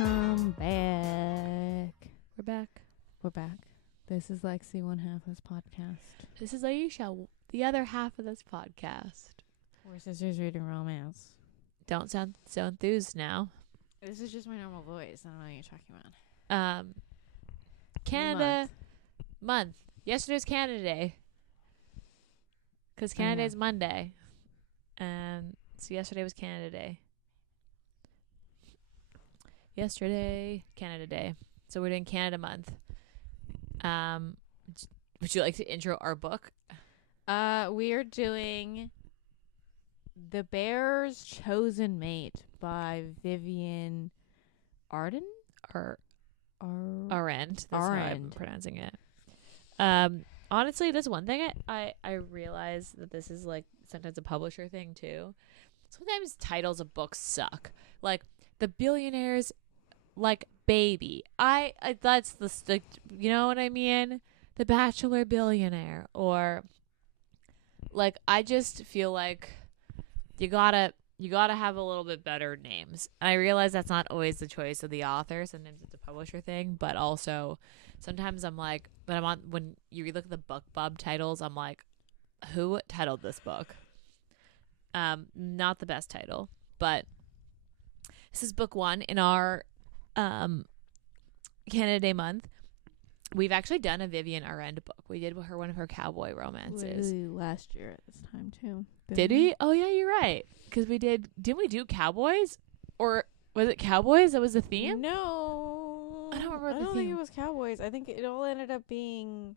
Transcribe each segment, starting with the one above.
Welcome back. We're back. This is Lexi, one half of this podcast. This is Ayesha, the other half of this podcast. We're sisters reading romance. Don't sound so enthused now. This is just my normal voice. I don't know what you're talking about. Canada month. Yesterday's Canada Day. Because Canada is Monday. And so yesterday was Canada Day. Yesterday, Canada Day. So we're doing Canada month. Would you like to intro our book? We are doing The Bear's Chosen Mate by Vivian Arend? Arend. That's how I'm pronouncing it. Honestly, that's one thing I realize that this is like sometimes a publisher thing too. Sometimes titles of books suck. Like The Billionaire's like baby. I that's the you know what I mean? The Bachelor Billionaire, or like I just feel like you gotta have a little bit better names. And I realize that's not always the choice of the author. Sometimes it's a publisher thing, but also sometimes I'm like, when you look at the BookBub titles, I'm like, who titled this book? Not the best title, but this is book one in our Canada Day month. We've actually done a Vivian Arend book. We did one of her cowboy romances. Last year at this time too. Did we? Oh yeah, you're right. Because didn't we do cowboys? Or was it cowboys that was the theme? No. I don't remember I the don't theme. think it was cowboys. I think it all ended up being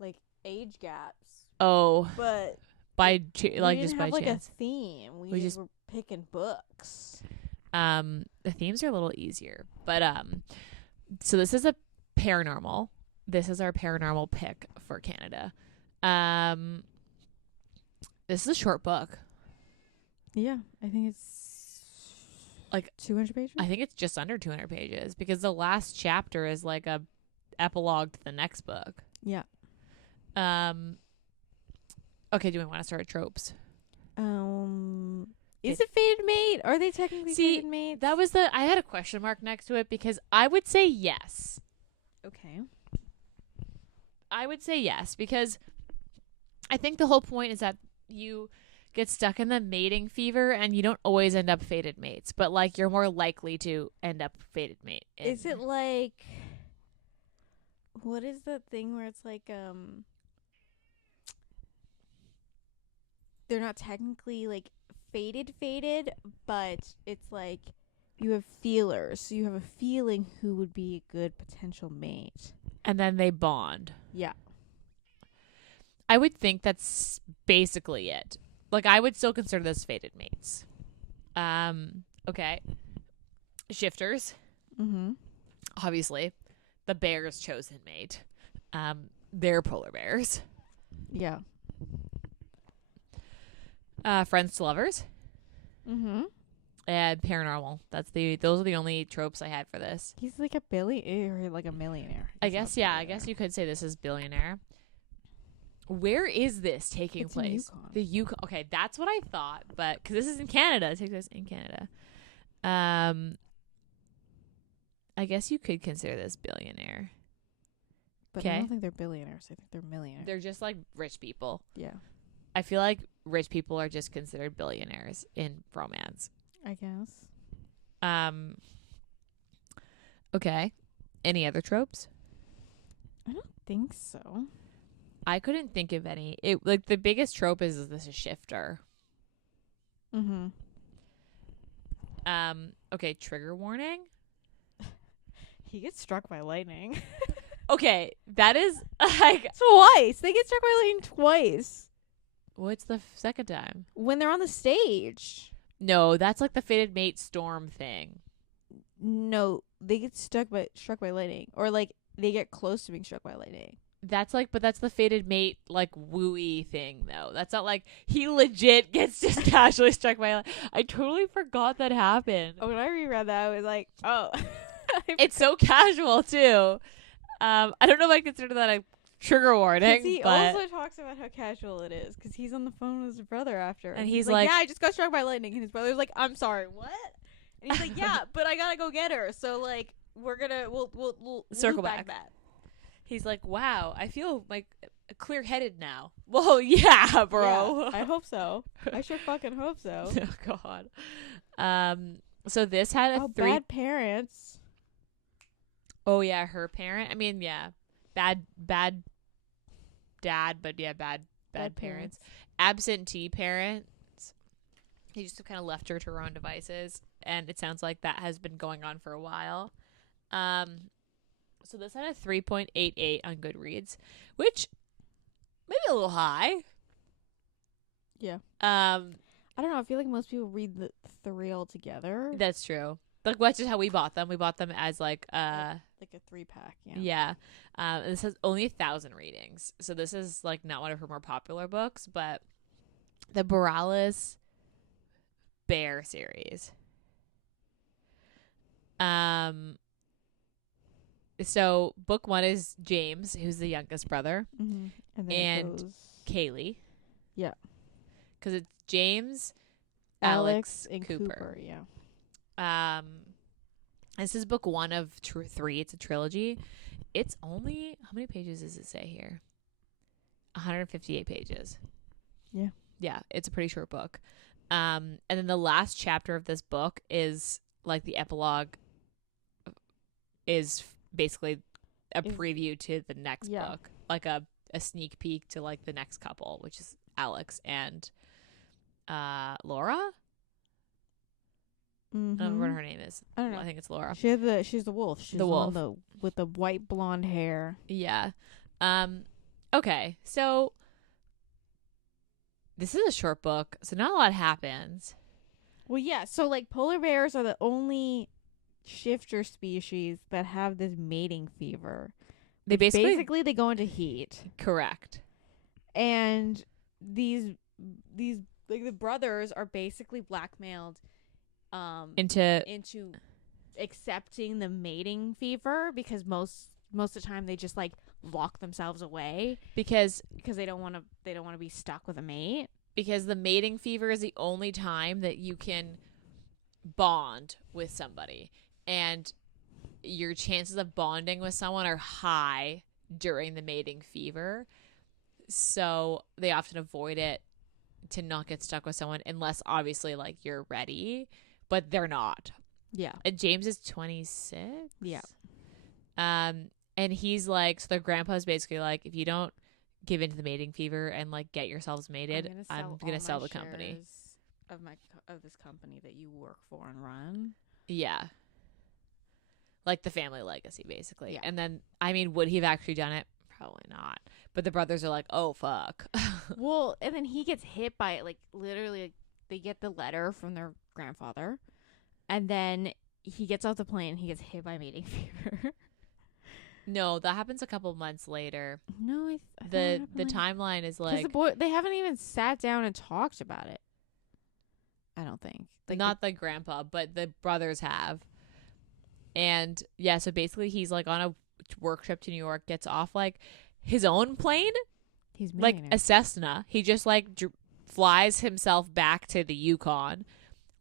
like age gaps. Oh. But by we just didn't by have like chance. a theme. We just just were picking books. The themes are a little easier. But so this is a paranormal. This is our paranormal pick for Canada. This is a short book. Yeah, I think it's like 200 pages. I think it's just under 200 pages because the last chapter is like a epilogue to the next book. Yeah. Okay, do we want to start at tropes? Is it fated mate? Are they technically fated mates? That was I had a question mark next to it because I would say yes. Okay. I would say yes because I think the whole point is that you get stuck in the mating fever and you don't always end up fated mates, but like you're more likely to end up fated mate. Is it like, what is the thing where it's like they're not technically like fated, but it's like you have feelers, so you have a feeling who would be a good potential mate, and then they bond. Yeah. I would think that's basically it. Like, I would still consider this fated mates. Okay. Shifters. Mm-hmm. Obviously. The bear's chosen mate. They're polar bears. Yeah. Friends to lovers. Mm-hmm. And paranormal. Those are the only tropes I had for this. He's like a billionaire, or like a millionaire. I guess you could say this is billionaire. Where is this taking place? In Yukon. The Yukon. Okay, that's what I thought, but because this is in Canada, it takes place in Canada. I guess you could consider this billionaire. But I don't think they're billionaires. I think they're millionaires. They're just like rich people. Yeah. I feel like rich people are just considered billionaires in romance. I guess. Okay. Any other tropes? I don't think so. I couldn't think of any. Like the biggest trope is this a shifter. Mm-hmm. Okay, trigger warning. He gets struck by lightning. Okay, that is like twice. They get struck by lightning twice. What's the second time? When they're on the stage. No, that's like the fated mate storm thing. No, they get struck by lightning, or like they get close to being struck by lightning. That's the fated mate like wooey thing though. That's not like he legit gets just casually struck by. I totally forgot that happened. Oh, when I reread that, I was like, oh, it's so casual too. I don't know if I consider that a trigger warning. He but also talks about how casual it is because he's on the phone with his brother after, and he's like, "Yeah, I just got struck by lightning," and his brother's like, "I'm sorry, what?" And he's like, yeah, but I gotta go get her. So like, we'll Circle loop back. that. He's like, wow, I feel like clear-headed now. Well, yeah, bro. Yeah, I hope so. I sure fucking hope so. Oh God. So this had a bad parents. Oh yeah, her parent. I mean, yeah, bad dad, but yeah, bad parents. Absentee parents. He just kind of left her to her own devices, and it sounds like that has been going on for a while. So this had a 3.88 on Goodreads, which maybe a little high. Yeah. I don't know. I feel like most people read the three all together. That's true. Like, that's just how we bought them. We bought them as like a 3-pack. Yeah. Yeah. This has only 1,000 readings, so this is like not one of her more popular books, but the Borealis Bear series. So book 1 is James, who's the youngest brother, and then and Kaylee. Yeah. Because it's James, Alex, and Cooper. Yeah. This is book 1 of 3. It's a trilogy. It's only, how many pages does it say here? 158 pages. Yeah. Yeah, it's a pretty short book. And then the last chapter of this book is like the epilogue is basically a preview to the next book, like a sneak peek to like the next couple, which is Alex and Laura. Mm-hmm. I don't know what her name is. I don't know. I think it's Laura. She's the wolf. She's the wolf with the white blonde hair. Yeah. Okay. So this is a short book, so not a lot happens. Well, yeah. So like polar bears are the only shifter species that have this mating fever. They basically they go into heat. Correct. And these like the brothers are basically blackmailed into accepting the mating fever because most of the time they just like lock themselves away because they don't want to be stuck with a mate, because the mating fever is the only time that you can bond with somebody, and your chances of bonding with someone are high during the mating fever, so they often avoid it to not get stuck with someone unless obviously like you're ready, but they're not. Yeah. And James is 26. Yeah. And he's like, so their grandpa's basically like, if you don't give into the mating fever and like get yourselves mated, I'm gonna sell the company of this company that you work for and run. Yeah. Like the family legacy, basically. Yeah. And then, I mean, would he have actually done it? Probably not. But the brothers are like, oh fuck. Well, and then he gets hit by it. Like literally, like, they get the letter from their grandfather, and then he gets off the plane. And he gets hit by mating fever. No, that happens a couple months later. No, the timeline is like, they haven't even sat down and talked about it. I don't think. Like not the grandpa, but the brothers have. And yeah, so basically he's like on a work trip to New York, gets off like his own plane. He's like a Cessna. He just like flies himself back to the Yukon,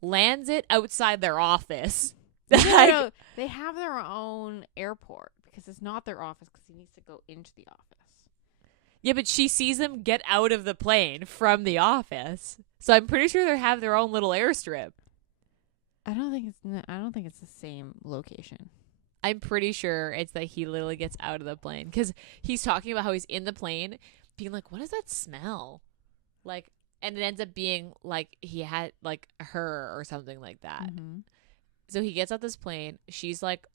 lands it outside their office. No, they have their own airport because it's not their office because he needs to go into the office. Yeah, but she sees him get out of the plane from the office, so I'm pretty sure they have their own little airstrip. I don't think it's the same location. I'm pretty sure it's that he literally gets out of the plane because he's talking about how he's in the plane, being like, "What does that smell?" Like, and it ends up being like he had like her or something like that. Mm-hmm. So he gets off this plane. She's like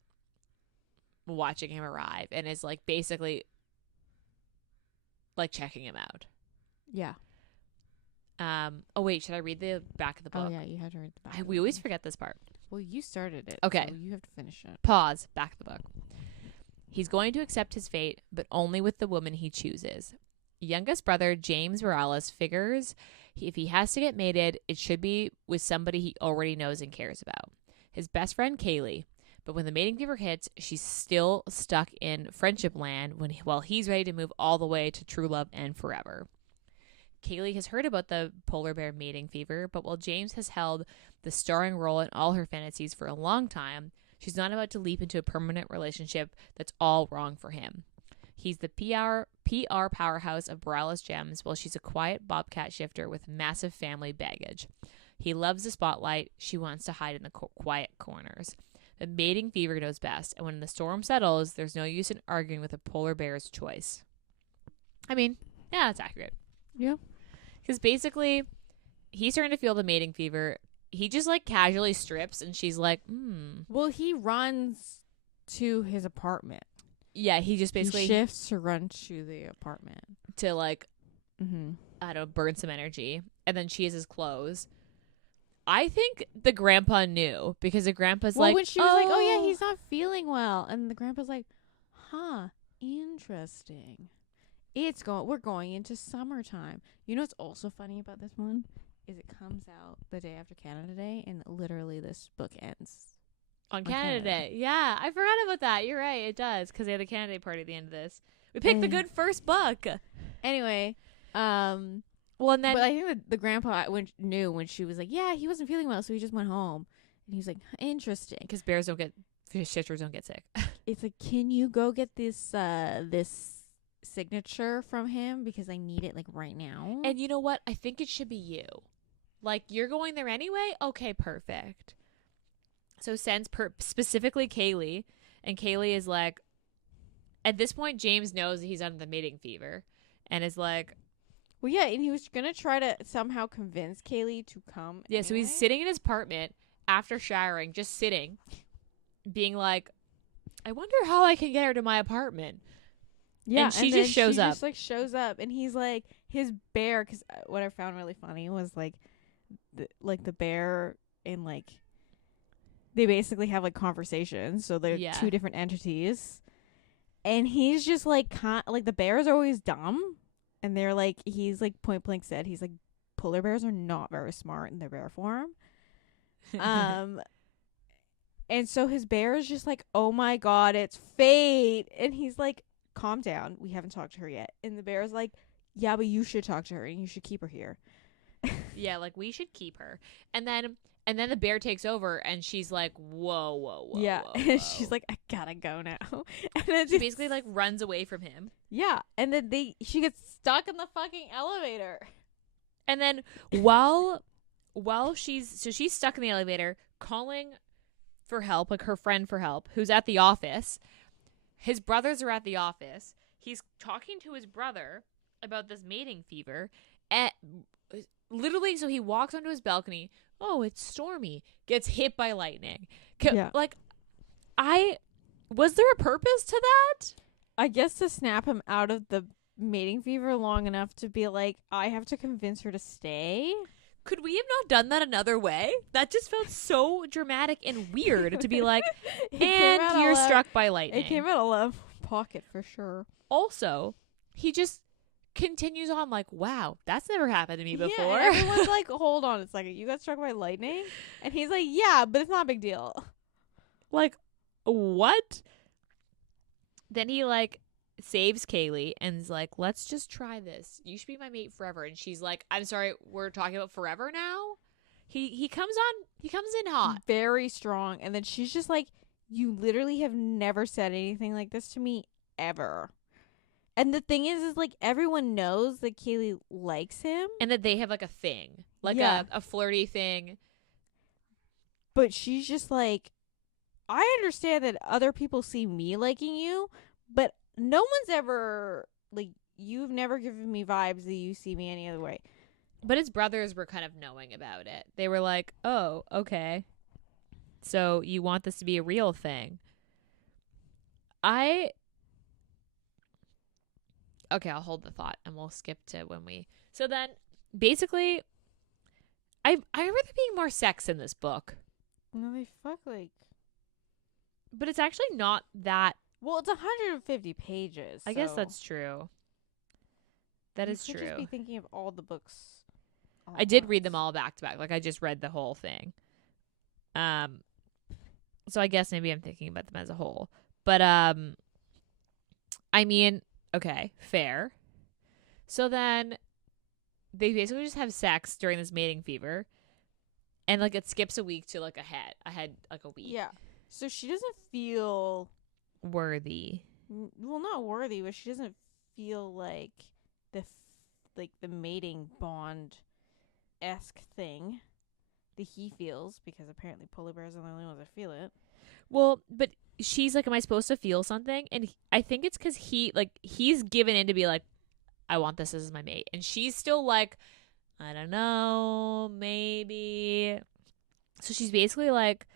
watching him arrive and is like basically like checking him out. Yeah. Oh wait, should I read the back of the book? Oh yeah, you have to read the back. We always forget this part. Well, you started it. Okay. So you have to finish it. Pause. Back of the book. He's going to accept his fate, but only with the woman he chooses. Youngest brother James Morales figures if he has to get mated, it should be with somebody he already knows and cares about. His best friend Kaylee. But when the mating fever hits, she's still stuck in friendship land while he's ready to move all the way to true love and forever. Kaylee has heard about the polar bear mating fever, but while James has held the starring role in all her fantasies for a long time, she's not about to leap into a permanent relationship that's all wrong for him. He's the PR powerhouse of Borealis Gems, while she's a quiet bobcat shifter with massive family baggage. He loves the spotlight. She wants to hide in the quiet corners. The mating fever knows best, and when the storm settles, there's no use in arguing with a polar bear's choice. I mean, yeah, that's accurate. Yeah. Because basically, he's starting to feel the mating fever. He just, like, casually strips, and she's like, Well, he runs to his apartment. Yeah, he just basically... He shifts to run to the apartment. To, like, I don't know, burn some energy. And then she has his clothes. I think the grandpa knew, because the grandpa's like, when she was like, oh, yeah, he's not feeling well. And the grandpa's like, huh, interesting. We're going into summertime. You know what's also funny about this one? Is it comes out the day after Canada Day, and literally this book ends on Canada Day. Yeah, I forgot about that. You're right, it does, because they had the Canada Day party at the end of this. We picked the good first book. Anyway, well, and then, but I think that the grandpa knew when she was like, yeah, he wasn't feeling well, so he just went home. And he's like, interesting. Because shifters don't get sick. It's like, can you go get this signature from him? Because I need it, like, right now. And you know what? I think it should be you. Like, you're going there anyway? Okay, perfect. So sends specifically Kaylee. And Kaylee is like, at this point, James knows that he's under the mating fever. And is like... Well, yeah, and he was going to try to somehow convince Kaylee to come. Yeah, so he's sitting in his apartment after showering, just sitting, being like, I wonder how I can get her to my apartment. Yeah, and she just shows up. Just, like, shows up, and he's like, his bear, because what I found really funny was, like, the bear and, like, they basically have, like, conversations, so they're two different entities. And he's just, like, the bears are always dumb. And they're like, he's like point blank said, he's like, polar bears are not very smart in their bear form. And so his bear is just like, oh my God, it's fate. And he's like, calm down. We haven't talked to her yet. And the bear is like, yeah, but you should talk to her and you should keep her here. Yeah, like, we should keep her. And then the bear takes over and she's like, whoa. Yeah. Whoa. And she's like, I gotta go now. And then she basically, like, runs away from him. Yeah. And then she gets stuck in the fucking elevator. And then while she's stuck in the elevator calling for help, like her friend for help, who's at the office. His brothers are at the office. He's talking to his brother about this mating fever. And literally, so he walks onto his balcony. Oh, it's stormy. Gets hit by lightning. Yeah. Like, was there a purpose to that? I guess to snap him out of the mating fever long enough to be like, I have to convince her to stay. Could we have not done that another way? That just felt so dramatic and weird to be like, and you're struck by lightning. It came out of left pocket for sure. Also, he just continues on like, wow, that's never happened to me before. Yeah, everyone's like, hold on a second, you got struck by lightning? And he's like, yeah, but it's not a big deal. Like, what? Then he, like, saves Kaylee and is like, let's just try this. You should be my mate forever. And she's like, I'm sorry, we're talking about forever now? He comes in hot. Very strong. And then she's just like, you literally have never said anything like this to me ever. And the thing is like, everyone knows that Kaylee likes him. And that they have, like, a thing. Like, a flirty thing. But she's just like, I understand that other people see me liking you, but no one's ever, like, you've never given me vibes that you see me any other way. But his brothers were kind of knowing about it. They were like, oh, okay. So you want this to be a real thing. Okay, I'll hold the thought and we'll skip to when we... So then, basically, I remember there being more sex in this book. No, they fuck, like... But it's actually not that... Well, it's 150 pages. I guess that's true. That is true. You could just be thinking of all the books. I did read them all back to back. Like, I just read the whole thing. So I guess maybe I'm thinking about them as a whole. But, I mean, okay, fair. So then they basically just have sex during this mating fever, and like it skips a week to like ahead like a week. Yeah. So she doesn't feel worthy. Well, not worthy, but she doesn't feel like the mating bond esque thing that he feels, because apparently polar bears are the only ones that feel it. Well, but she's like, am I supposed to feel something? And I think it's because he's given in to be like, I want this as my mate, and she's still like, I don't know, maybe. So she's basically like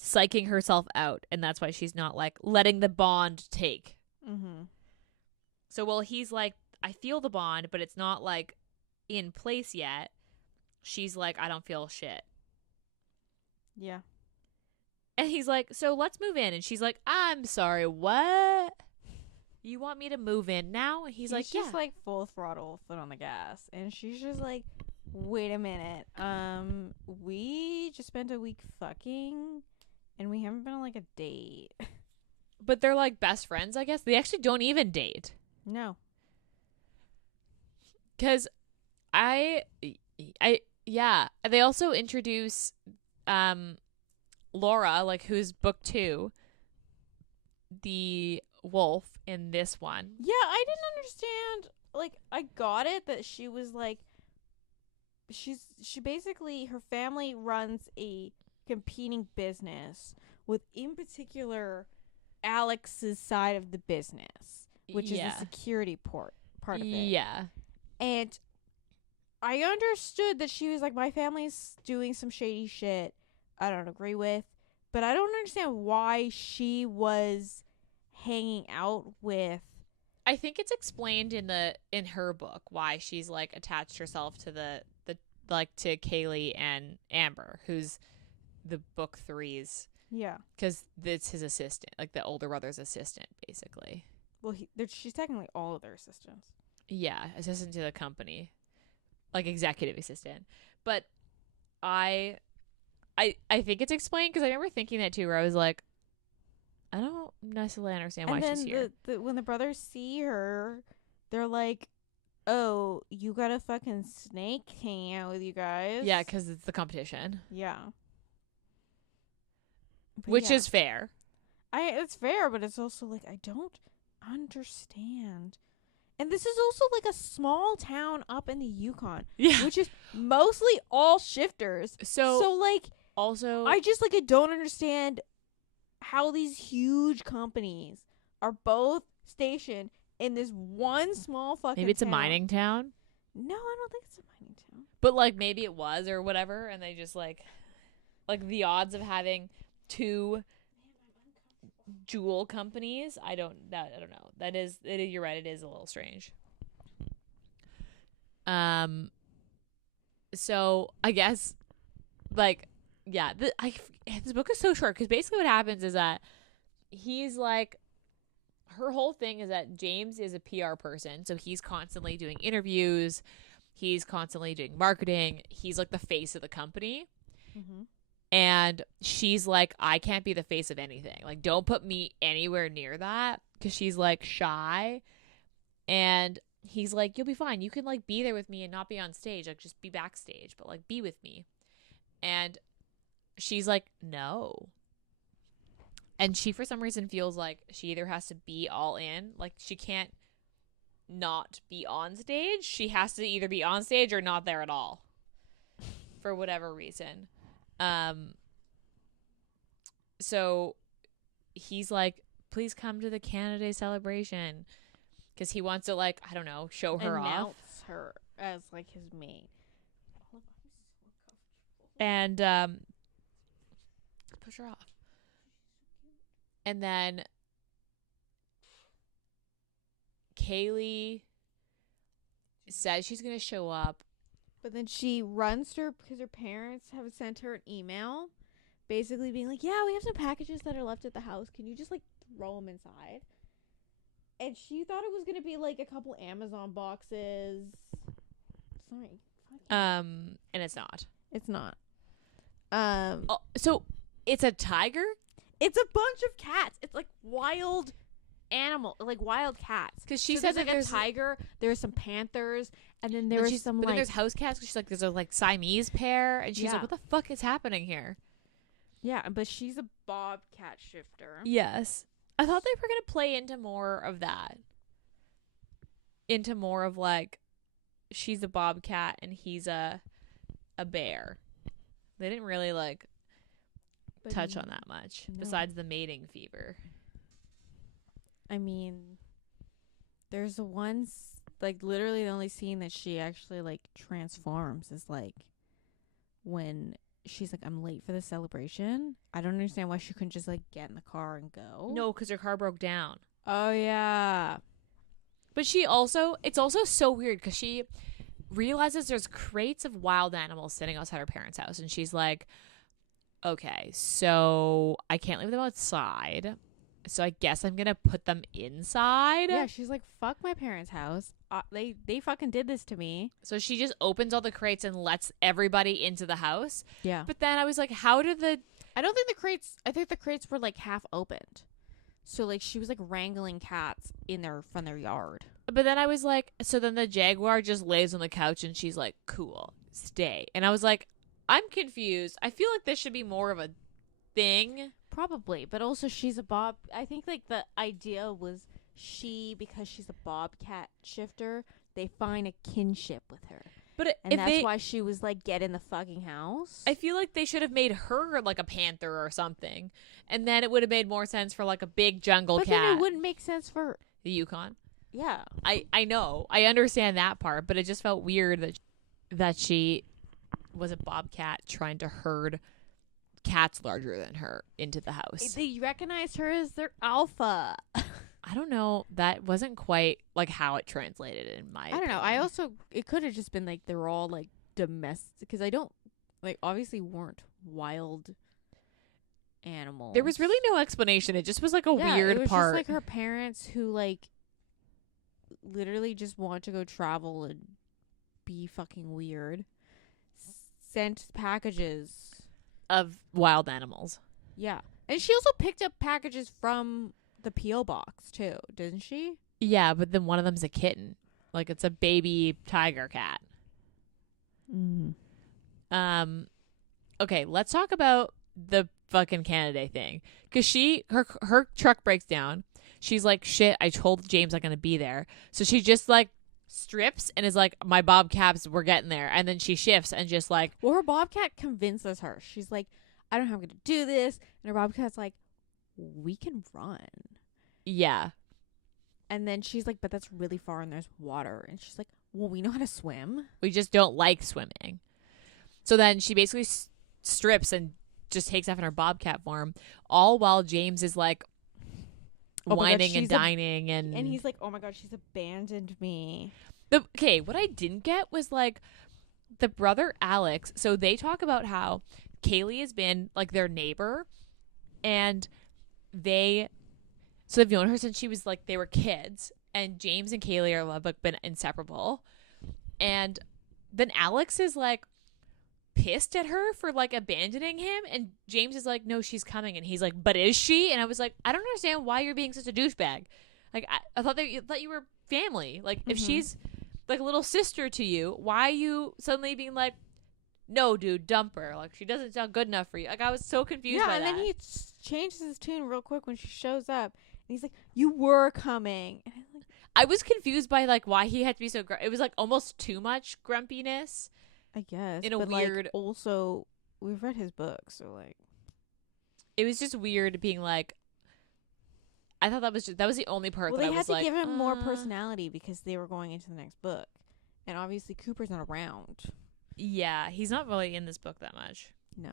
psyching herself out, and that's why she's not like letting the bond take. Mm-hmm. So while he's like, I feel the bond, but it's not like in place yet, she's like, I don't feel shit. Yeah. And he's like, so let's move in. And she's like, I'm sorry, what? You want me to move in now? And he's like, just like full throttle, foot on the gas. And she's just like, wait a minute. We just spent a week fucking, and we haven't been on like a date. But they're like best friends, I guess. They actually don't even date. No. Because yeah. They also introduce Laura, like, who's book 2, the wolf in this one. Yeah, I didn't understand. Like, I got it that she was like, she basically, her family runs a competing business with, in particular, Alex's side of the business, which is the security part of it. Yeah. And I understood that she was like, my family's doing some shady shit I don't agree with, but I don't understand why she was hanging out with. I think it's explained in her book why she's like attached herself to the like to Kaylee and Amber, who's the book 3's. Yeah, because it's his assistant, like the older brother's assistant, basically. Well, she's technically all of their assistants. Yeah, assistant to the company, like executive assistant. But I think it's explained, because I remember thinking that too, where I was like, I don't necessarily understand why she's here. When the brothers see her, they're like, oh, you got a fucking snake hanging out with you guys? Yeah, because it's the competition. Yeah. But which is fair. It's fair, but it's also like, I don't understand. And this is also like a small town up in the Yukon. Yeah. Which is mostly all shifters. So like, also, I just like, I don't understand how these huge companies are both stationed in this one small fucking maybe it's town. a mining town. No, I don't think it's a mining town. But like, maybe it was or whatever, and they just like the odds of having 2 jewel companies, I don't know. You're right, it is a little strange. So I guess, like, yeah, this book is so short, because basically what happens is that he's like, her whole thing is that James is a PR person, so he's constantly doing interviews, he's constantly doing marketing, he's like the face of the company. Mm-hmm. And she's like, I can't be the face of anything. Like, don't put me anywhere near that, because she's like shy. And he's like, you'll be fine. You can like be there with me and not be on stage. Like, just be backstage, but like be with me. And she's like, no. And she, for some reason, feels like she either has to be all in. Like, she can't not be on stage. She has to either be on stage or not there at all, for whatever reason. So he's like, please come to the Canada Day celebration, because he wants to, like, I don't know, show her off. Announce her as like his mate. And push her off. And then Kaylee says she's gonna show up. But then she runs to her because her parents have sent her an email basically being like, yeah, we have some packages that are left at the house. Can you just like throw them inside? And she thought it was going to be like a couple Amazon boxes. Sorry. And it's not. It's not. So it's a tiger? It's a bunch of cats. It's like wild animal, like wild cats. Because she said there's like a tiger, there's some panthers, and then there's some but then there's house cats. Cause she's like, there's a like Siamese pair, and she's like, what the fuck is happening here? Yeah, but she's a bobcat shifter. Yes, I thought they were gonna play into more of that, into more of like, she's a bobcat and he's a bear. They didn't really like touch on that much, besides the mating fever. I mean, there's the ones, like, literally the only scene that she actually, like, transforms is, like, when she's like, I'm late for the celebration. I don't understand why she couldn't just, like, get in the car and go. No, because her car broke down. Oh, yeah. But she also, it's also so weird because she realizes there's crates of wild animals sitting outside her parents' house. And she's like, okay, so I can't leave them outside. So I guess I'm going to put them inside. Yeah, she's like, fuck my parents' house. They fucking did this to me. So she just opens all the crates and lets everybody into the house. Yeah. But then I was like, how did I don't think the crates, I think the crates were like half opened. So like she was like wrangling cats from their yard. But then I was like, so then the jaguar just lays on the couch and she's like, cool, stay. And I was like, I'm confused. I feel like this should be more of a thing. Probably, but also she's a I think like the idea was because she's a bobcat shifter, they find a kinship with her. But and that's why she was like, get in the fucking house. I feel like they should have made her like a panther or something, and then it would have made more sense for like a big jungle cat. But then it wouldn't make sense for the Yukon. Yeah, I know, I understand that part, but it just felt weird that she was a bobcat trying to herd cats larger than her into the house. They recognized her as their alpha. I don't know. That wasn't quite like how it translated in my opinion. I don't know. It could have just been like they're all like domestic, because I don't like obviously weren't wild animals. There was really no explanation. It just was like a weird it was part. Just like her parents who like literally just want to go travel and be fucking weird. Sent packages of wild animals. Yeah. And she also picked up packages from the P.O. box too, didn't she? Yeah, but then one of them's a kitten. Like it's a baby tiger cat. Okay, let's talk about the fucking Canada thing. Cause her truck breaks down. She's like, shit, I told James I'm gonna be there. So she just like strips and is like, my bobcats, we're getting there. And then she shifts and just like, well, her bobcat convinces her. She's like, I don't know how I'm gonna do this. And her bobcat's like, we can run. Yeah. And then she's like, but that's really far and there's water. And she's like, well, we know how to swim. We just don't like swimming. So then she basically strips and just takes off in her bobcat form, all while James is like whining and dining. And he's like, oh my God, she's abandoned me. Okay, what I didn't get was like the brother Alex. So they talk about how Kaylee has been like their neighbor, and they've known her since she was like, they were kids, and James and Kaylee are like been inseparable. And then Alex is like pissed at her for like abandoning him, and James is like, no, she's coming, and he's like, but is she? And I was like, I don't understand why you're being such a douchebag. Like I thought you were family. Like if she's like a little sister to you, why are you suddenly being like, no, dude, dump her. Like she doesn't sound good enough for you. Like I was so confused by that. Yeah, and then he changes his tune real quick when she shows up, and he's like, you were coming. And I was confused by like why he had to be so it was like almost too much grumpiness, I guess, in a weird. Like, also, we've read his book, so like it was just weird being like, I thought that was the only part that I was like, they had to give him more personality because they were going into the next book, and obviously Cooper's not around. Yeah, he's not really in this book that much. No.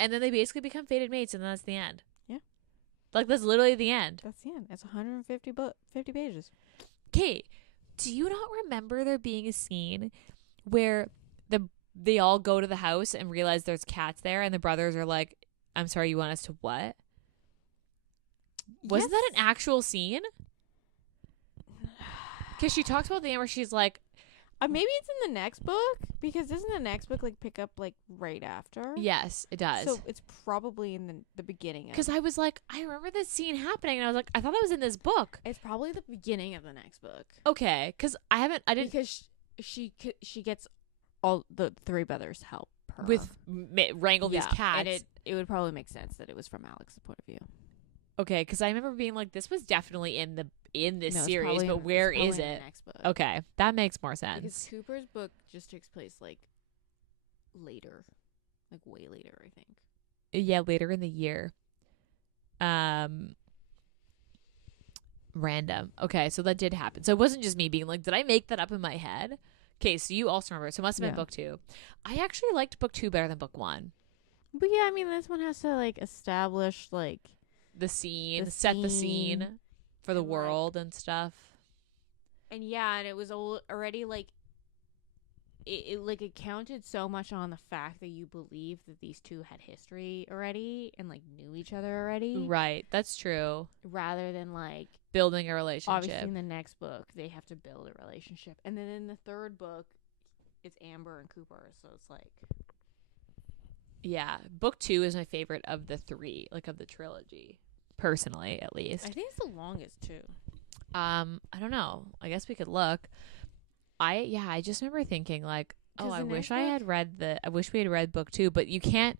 And then they basically become fated mates, and that's the end. Yeah. Like, that's literally the end. That's the end. It's 150 50 pages. Okay, do you not remember there being a scene where they all go to the house and realize there's cats there, and the brothers are like, I'm sorry, you want us to what? Wasn't that an actual scene? Because she talks about the end where she's like, Maybe it's in the next book, because doesn't the next book like pick up like right after? Yes, it does. So it's probably in the beginning. Because I was like, I remember this scene happening, and I was like, I thought that was in this book. It's probably the beginning of the next book. Okay, because I didn't. Because she gets all the three brothers help her with wrangle these cats. And it would probably make sense that it was from Alex's point of view. Okay, because I remember being like, this was definitely in this series, but it's where probably is in the it? next book. Okay, that makes more sense. Because Cooper's book just takes place like later, like way later, I think. Yeah, later in the year. Random. Okay, so that did happen. So it wasn't just me being like, did I make that up in my head? Okay, so you also remember. So it must have been book 2. I actually liked book 2 better than book 1. But yeah, I mean, this one has to like establish like the scene, set the scene for the world and stuff. And yeah, and it was already like it counted so much on the fact that you believe that these two had history already and like knew each other already. Right, that's true. Rather than like building a relationship. Obviously, in the next book, they have to build a relationship, and then in the third book, it's Amber and Cooper. So it's like, yeah, book 2 is my favorite of the 3, like of the trilogy, personally, at least. I think it's the longest too. I don't know. I guess we could look. I just remember thinking like, oh, I wish we had read book 2, but you can't,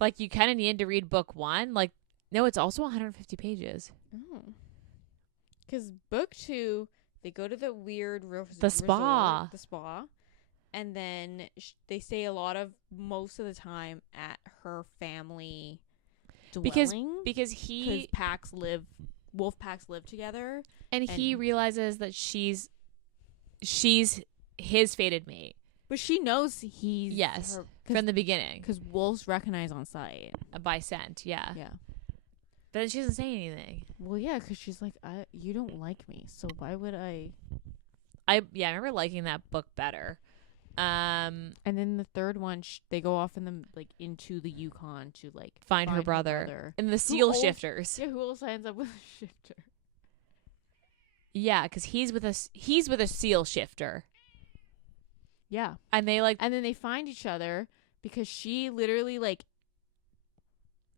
like, you kind of need to read book 1. Like, no, it's also 150 pages. Oh. Because book 2, they go to the weird spa. The spa. And then they stay most of the time at her family dwelling. Because wolf packs live together. And he realizes that she's his fated mate. But she knows he's from the beginning. Because wolves recognize on sight. By scent, yeah. Yeah. But then she doesn't say anything. Well, yeah, because she's like, you don't like me, so why would I? I remember liking that book better. And then the third one, they go off into the Yukon to like find her brother. And the seal shifters. Yeah, who else ends up with a shifter? Yeah, because he's with a seal shifter. Yeah, and then they find each other because she literally like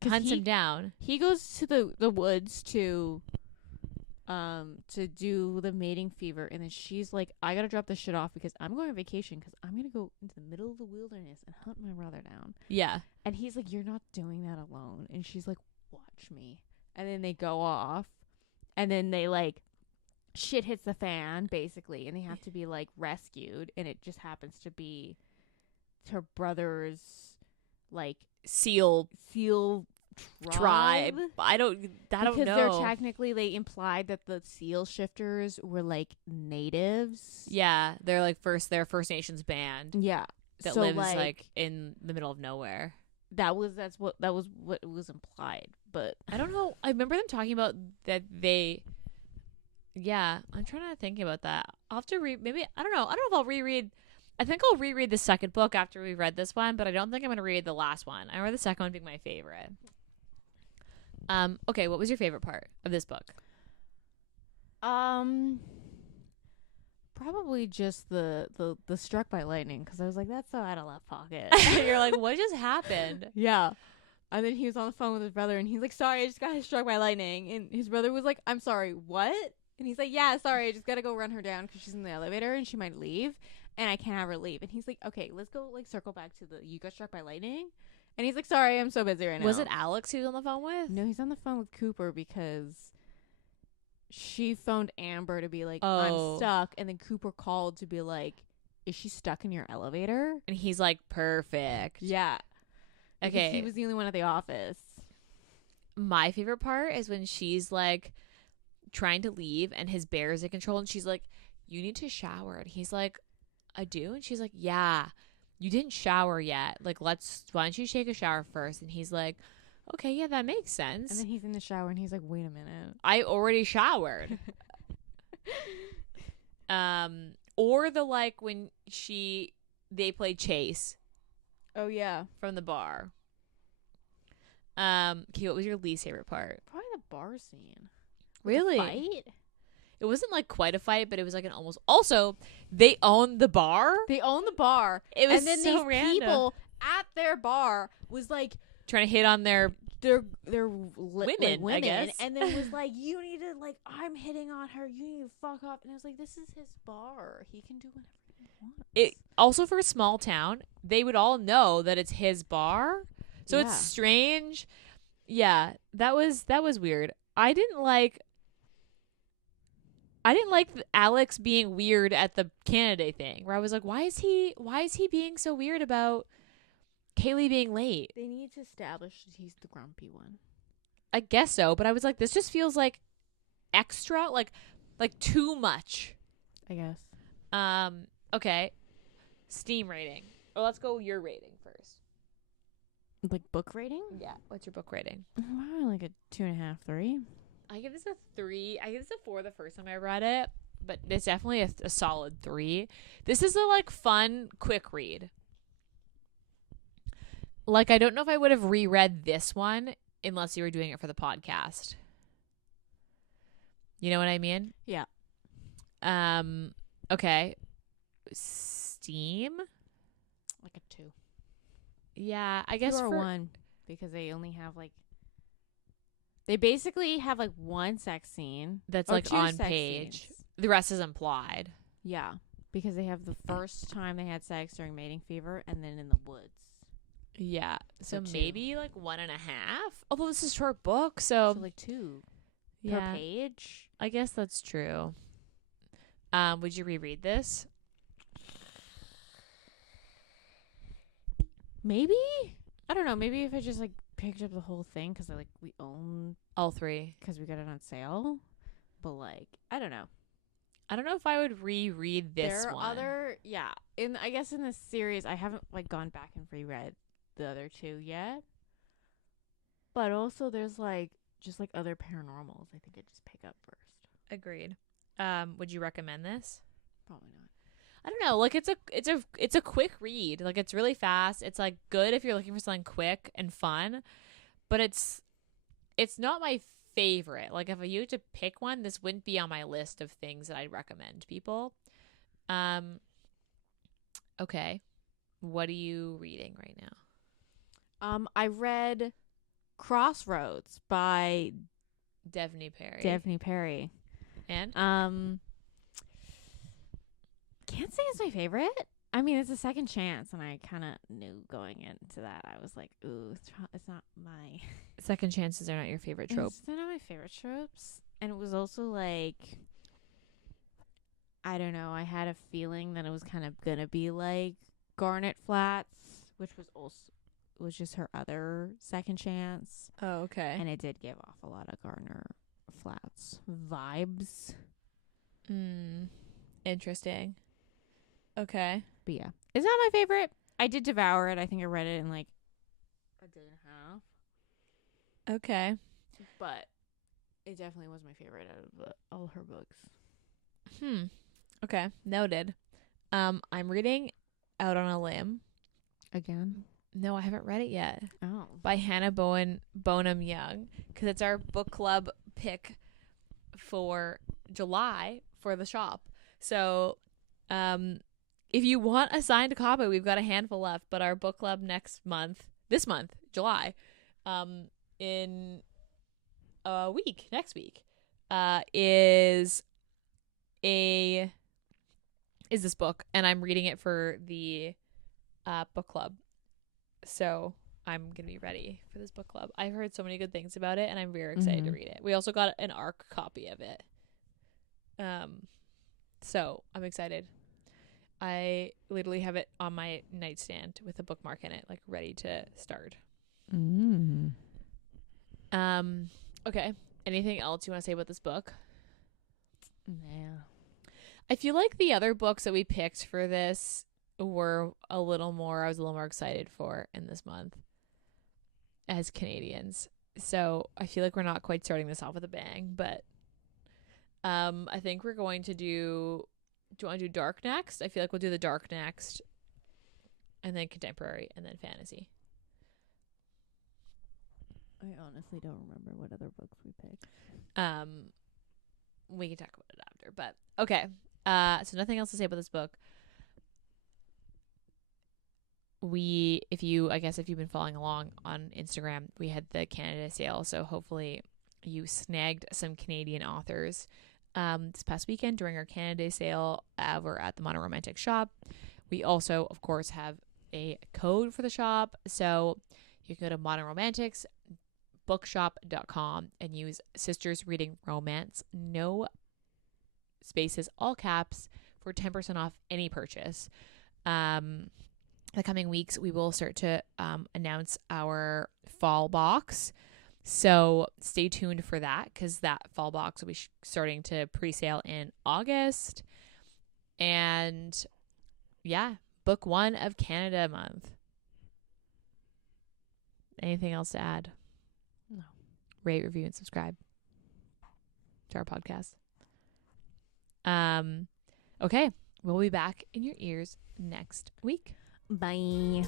hunts him down. He goes to the woods to do the mating fever, and then she's like, I gotta drop this shit off because I'm going on vacation because I'm gonna go into the middle of the wilderness and hunt my brother down. Yeah. And he's like, you're not doing that alone. And she's like, watch me. And then they go off, and then they like shit hits the fan basically, and they have to be like rescued, and it just happens to be her brother's like seal tribe. I don't know. Because they implied that the seal shifters were like natives. Yeah, they're First Nations band. Yeah, that lives like in the middle of nowhere. That was what was implied, but I don't know. I remember them talking about that they. Yeah, I'm trying to think about that. I'll have to read. Maybe I don't know. I don't know if I'll reread. I think I'll reread the second book after we read this one, but I don't think I'm going to read the last one. I remember the second one being my favorite. Okay, what was your favorite part of this book? Probably just the struck by lightning, because I was like, that's so out of left pocket. You're like, what just happened? Yeah. And then he was on the phone with his brother, and he's like, sorry, I just got struck by lightning. And his brother was like, I'm sorry, what? And he's like, yeah, sorry, I just got to go run her down because she's in the elevator and she might leave, and I can't have her leave. And he's like, okay, let's go circle back to you got struck by lightning. And he's like, sorry, I'm so busy right now. Was it Alex he was on the phone with? No, he's on the phone with Cooper because she phoned Amber to be like, I'm stuck. And then Cooper called to be like, is she stuck in your elevator? And he's like, perfect. Yeah. Okay. Because he was the only one at the office. My favorite part is when she's like trying to leave and his bear is in control, and she's like, you need to shower. And he's like, I do? And she's like, yeah. You didn't shower yet. Like, why don't you take a shower first? And he's like, okay, yeah, that makes sense. And then he's in the shower and he's like, wait a minute. I already showered. Or when they played chase. Oh, yeah. From the bar. Okay, what was your least favorite part? Probably the bar scene. Really? The fight? it wasn't like quite a fight, but it was like an almost. Also, they own the bar. They own the bar. It was and then so these random. people at their bar was like Trying to hit on their women, I guess. and then was like, you need to like, I'm hitting on her. You need to fuck off. And I was like, this is his bar. He can do whatever he wants. It also for a small town, they would all know that it's his bar, so it's strange. Yeah, that was weird. I didn't like Alex being weird at the Canada thing, where I was like, why is he being so weird about Kaylee being late? They need to establish that he's the grumpy one. I guess so, but I was like, this just feels like extra, like too much. I guess. Okay. Steam rating. Oh, let's go your rating first. Like book rating? Yeah. What's your book rating? Like a 2.5, 3. I give this a 3. I give this a 4 the first time I read it, but it's definitely a solid 3. This is a like fun, quick read. Like, I don't know if I would have reread this one unless you were doing it for the podcast. You know what I mean? Yeah. Okay. Steam? Like a 2. Yeah, I guess 2 or for 1, because they only have like, they basically have like one sex scene that's or like 2 on sex page. scenes. The rest is implied. Yeah, because they have the first time they had sex during mating fever, and then in the woods. Yeah, so 2. maybe like 1.5. Although this is a short book, so like 2 yeah, per page. I guess that's true. Would you reread this? Maybe, I don't know. Maybe if I just like picked up the whole thing, because like we own all 3 because we got it on sale. But like, I don't know. I don't know if I would reread this there are one. I guess in this series, I haven't like gone back and reread the other 2 yet. But also, there's like just like other paranormals. I think I just pick up first. Agreed. Would you recommend this? Probably not. I don't know. Like, it's a quick read. Like, it's really fast. It's like good if you're looking for something quick and fun, but it's not my favorite. Like, if you had to pick one, this wouldn't be on my list of things that I'd recommend people. Okay. What are you reading right now? I read Crossroads by Devney Perry. And can't say it's my favorite. I mean, it's a second chance, and I kind of knew going into that. I was like, ooh, it's not my second chances are not your favorite trope. They're not my favorite tropes. And it was also like, I don't know, I had a feeling that it was kind of gonna be like Garnet Flats, which was just her other second chance. Oh, okay. And it did give off a lot of Garner Flats vibes. Interesting. Okay. But yeah, it's not my favorite. I did devour it. I think I read it in like a day and a half. Okay. But it definitely was my favorite out of all her books. Okay. Noted. I'm reading Out on a Limb. Again? No, I haven't read it yet. Oh. By Hannah Bonham Young, because it's our book club pick for July for the shop. So, if you want a signed copy, we've got a handful left, but our book club next month, July, in a week, next week, is this book, and I'm reading it for the book club. So I'm going to be ready for this book club. I've heard so many good things about it, and I'm very excited to read it. We also got an ARC copy of it. So I'm excited. I literally have it on my nightstand with a bookmark in it, like ready to start. Okay. Anything else you want to say about this book? Yeah. I feel like the other books that we picked for this were I was a little more excited for in this month as Canadians. So I feel like we're not quite starting this off with a bang, but I think we're going to do you want to do dark next? I feel like we'll do the dark next, and then contemporary, and then fantasy. I honestly don't remember what other books we picked. we can talk about it after. But okay. So nothing else to say about this book. If you've been following along on Instagram, we had the Canada sale. So hopefully you snagged some Canadian authors this past weekend during our Canada sale over at the Monoromantic shop. We also, of course, have a code for the shop. So you can go to monoromanticsbookshop.com and use Sisters Reading Romance, no spaces, all caps, for 10% off any purchase. The coming weeks, we will start to announce our fall box. So stay tuned for that, because that fall box will be starting to pre-sale in August. And yeah, book 1 of Canada month. Anything else to add? No. Rate, review, and subscribe to our podcast. Okay, we'll be back in your ears next week. Bye.